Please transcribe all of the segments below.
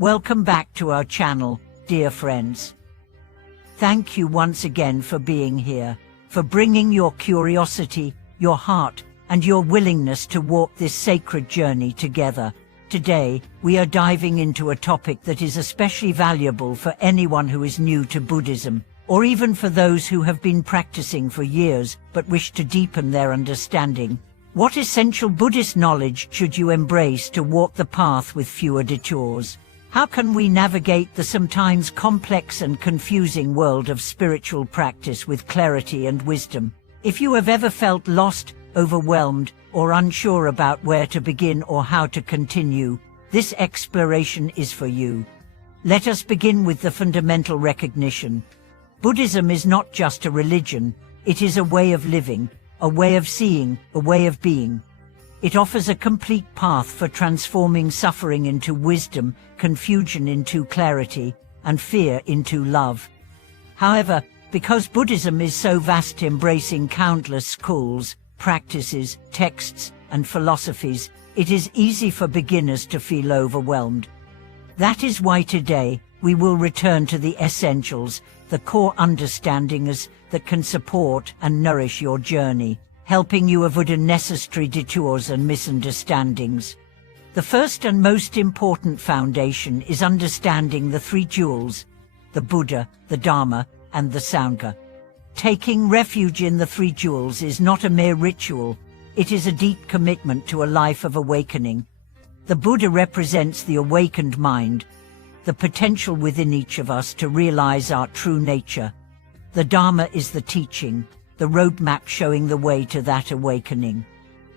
Welcome back to our channel, dear friends. Thank you once again for being here, for bringing your curiosity, your heart, and your willingness to walk this sacred journey together. Today, we are diving into a topic that is especially valuable for anyone who is new to Buddhism, or even for those who have been practicing for years but wish to deepen their understanding. What essential Buddhist knowledge should you embrace to walk the path with fewer detours? How can we navigate the sometimes complex and confusing world of spiritual practice with clarity and wisdom? If you have ever felt lost, overwhelmed, or unsure about where to begin or how to continue, this exploration is for you. Let us begin with the fundamental recognition. Buddhism is not just a religion, it is a way of living, a way of seeing, a way of being. It offers a complete path for transforming suffering into wisdom, confusion into clarity, and fear into love. However, because Buddhism is so vast, embracing countless schools, practices, texts, and philosophies, it is easy for beginners to feel overwhelmed. That is why today, we will return to the essentials, the core understandings that can support and nourish your journey, helping you avoid unnecessary detours and misunderstandings. The first and most important foundation is understanding the three jewels, the Buddha, the Dharma, and the Sangha. Taking refuge in the three jewels is not a mere ritual, it is a deep commitment to a life of awakening. The Buddha represents the awakened mind, the potential within each of us to realize our true nature. The Dharma is the teaching, the roadmap showing the way to that awakening.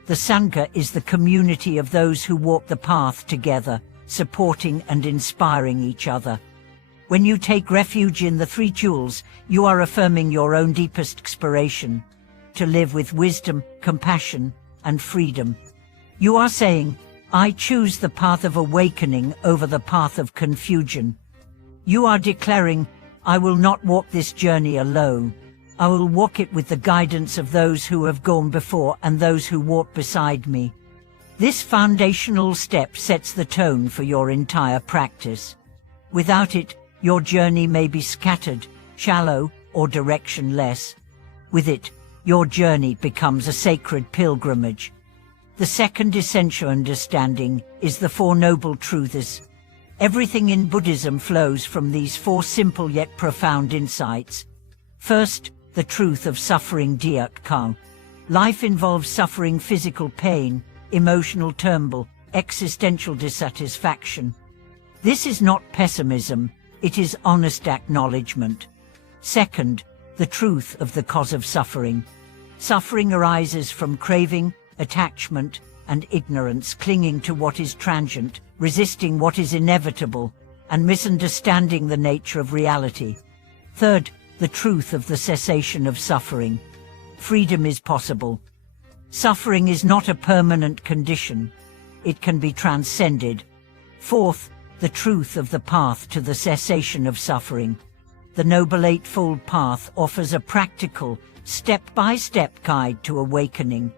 The Sangha is the community of those who walk the path together, supporting and inspiring each other. When you take refuge in the three jewels, you are affirming your own deepest aspiration, to live with wisdom, compassion, and freedom. You are saying, I choose the path of awakening over the path of confusion. You are declaring, I will not walk this journey alone. I will walk it with the guidance of those who have gone before and those who walk beside me. This foundational step sets the tone for your entire practice. Without it, your journey may be scattered, shallow, or directionless. With it, your journey becomes a sacred pilgrimage. The second essential understanding is the Four Noble Truths. Everything in Buddhism flows from these four simple yet profound insights. First, the truth of suffering dukkha. Life involves suffering, physical pain, emotional turmoil, existential dissatisfaction. This is not pessimism, it is honest acknowledgement. Second, the truth of the cause of suffering. Suffering arises from craving, attachment, and ignorance, clinging to what is transient, resisting what is inevitable, and misunderstanding the nature of reality. Third, the truth of the cessation of suffering. Freedom is possible. Suffering is not a permanent condition. It can be transcended. Fourth, the truth of the path to the cessation of suffering. The Noble Eightfold Path offers a practical, step-by-step guide to awakening.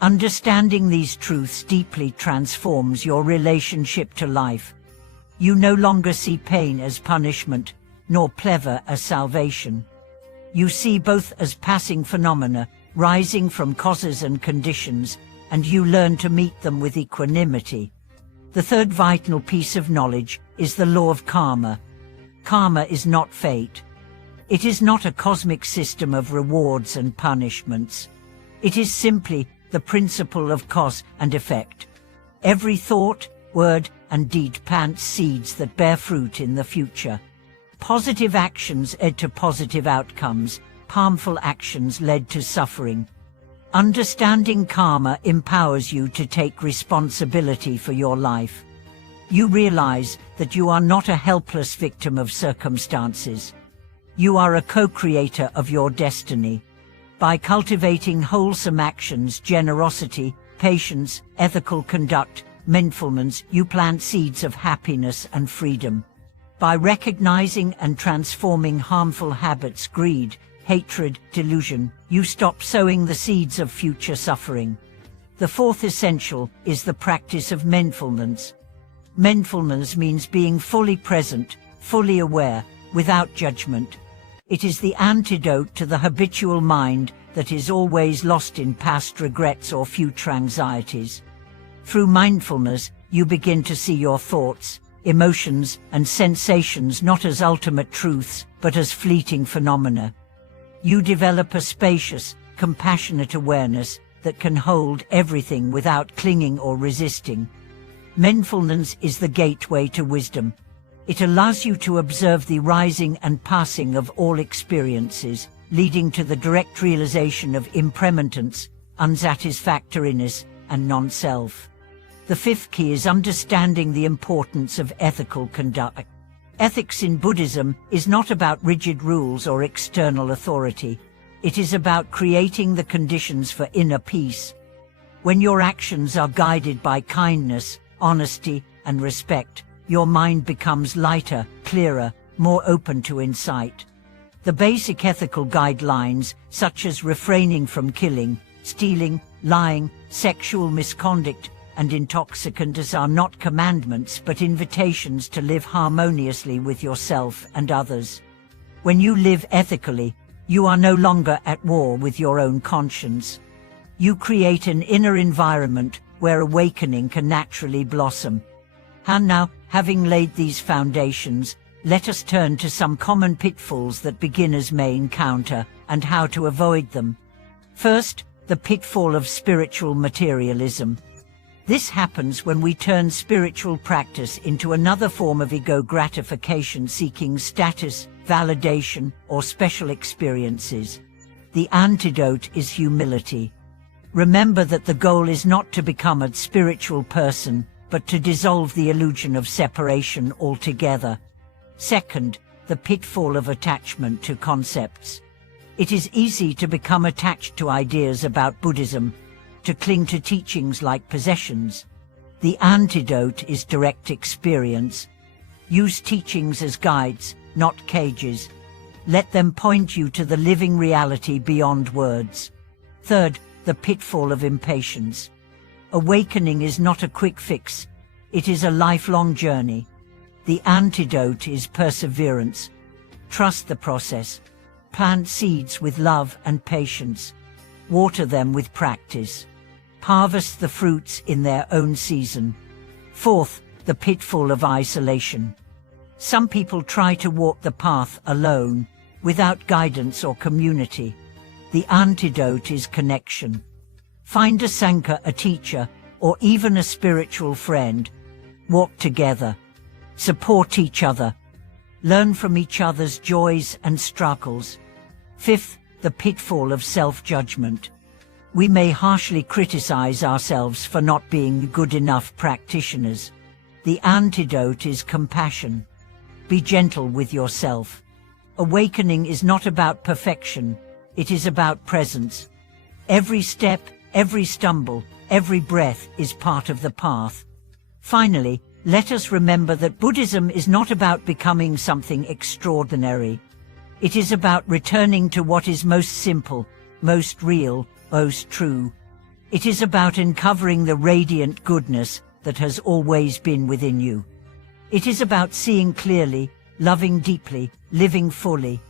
Understanding these truths deeply transforms your relationship to life. You no longer see pain as punishment, nor pleasure as salvation. You see both as passing phenomena, rising from causes and conditions, and you learn to meet them with equanimity. The third vital piece of knowledge is the law of karma. Karma is not fate. It is not a cosmic system of rewards and punishments. It is simply the principle of cause and effect. Every thought, word, and deed plants seeds that bear fruit in the future. Positive actions led to positive outcomes, harmful actions led to suffering. Understanding karma empowers you to take responsibility for your life. You realize that you are not a helpless victim of circumstances. You are a co-creator of your destiny. By cultivating wholesome actions, generosity, patience, ethical conduct, mindfulness, you plant seeds of happiness and freedom. By recognizing and transforming harmful habits, greed, hatred, delusion, you stop sowing the seeds of future suffering. The fourth essential is the practice of mindfulness. Mindfulness means being fully present, fully aware, without judgment. It is the antidote to the habitual mind that is always lost in past regrets or future anxieties. Through mindfulness, you begin to see your thoughts, emotions, and sensations not as ultimate truths, but as fleeting phenomena. You develop a spacious, compassionate awareness that can hold everything without clinging or resisting. Mindfulness is the gateway to wisdom. It allows you to observe the rising and passing of all experiences, leading to the direct realization of impermanence, unsatisfactoriness, and non-self. The fifth key is understanding the importance of ethical conduct. Ethics in Buddhism is not about rigid rules or external authority. It is about creating the conditions for inner peace. When your actions are guided by kindness, honesty, and respect, your mind becomes lighter, clearer, more open to insight. The basic ethical guidelines, such as refraining from killing, stealing, lying, sexual misconduct, and intoxicants, are not commandments but invitations to live harmoniously with yourself and others. When you live ethically, you are no longer at war with your own conscience. You create an inner environment where awakening can naturally blossom. And now, having laid these foundations, let us turn to some common pitfalls that beginners may encounter and how to avoid them. First, the pitfall of spiritual materialism. This happens when we turn spiritual practice into another form of ego gratification, seeking status, validation, or special experiences. The antidote is humility. Remember that the goal is not to become a spiritual person, but to dissolve the illusion of separation altogether. Second, the pitfall of attachment to concepts. It is easy to become attached to ideas about Buddhism, to cling to teachings like possessions. The antidote is direct experience. Use teachings as guides, not cages. Let them point you to the living reality beyond words. Third, the pitfall of impatience. Awakening is not a quick fix. It is a lifelong journey. The antidote is perseverance. Trust the process. Plant seeds with love and patience. Water them with practice. Harvest the fruits in their own season. Fourth, the pitfall of isolation. Some people try to walk the path alone, without guidance or community. The antidote is connection. Find a Sangha, a teacher, or even a spiritual friend. Walk together. Support each other. Learn from each other's joys and struggles. Fifth, the pitfall of self-judgment. We may harshly criticize ourselves for not being good enough practitioners. The antidote is compassion. Be gentle with yourself. Awakening is not about perfection. It is about presence. Every step, every stumble, every breath is part of the path. Finally, let us remember that Buddhism is not about becoming something extraordinary. It is about returning to what is most simple, most real, most true. It is about uncovering the radiant goodness that has always been within you. It is about seeing clearly, loving deeply, living fully.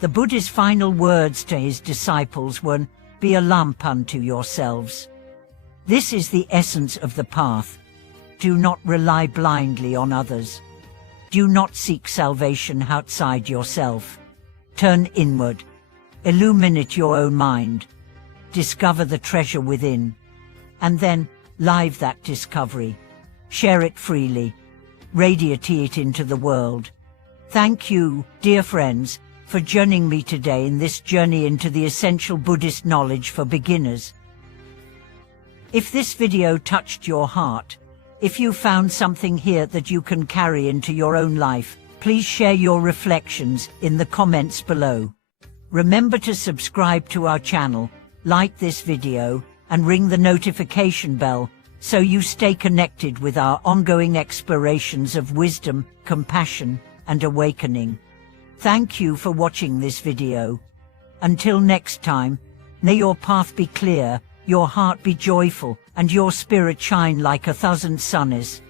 The Buddha's final words to his disciples were, "Be a lamp unto yourselves." This is the essence of the path. Do not rely blindly on others. Do not seek salvation outside yourself. Turn inward. Illuminate your own mind. Discover the treasure within. And then, live that discovery. Share it freely. Radiate it into the world. Thank you, dear friends, for joining me today in this journey into the essential Buddhist knowledge for beginners. If this video touched your heart, if you found something here that you can carry into your own life, please share your reflections in the comments below. Remember to subscribe to our channel, like this video, and ring the notification bell so you stay connected with our ongoing explorations of wisdom, compassion, and awakening. Thank you for watching this video. Until next time, may your path be clear, your heart be joyful, and your spirit shine like 1,000 suns.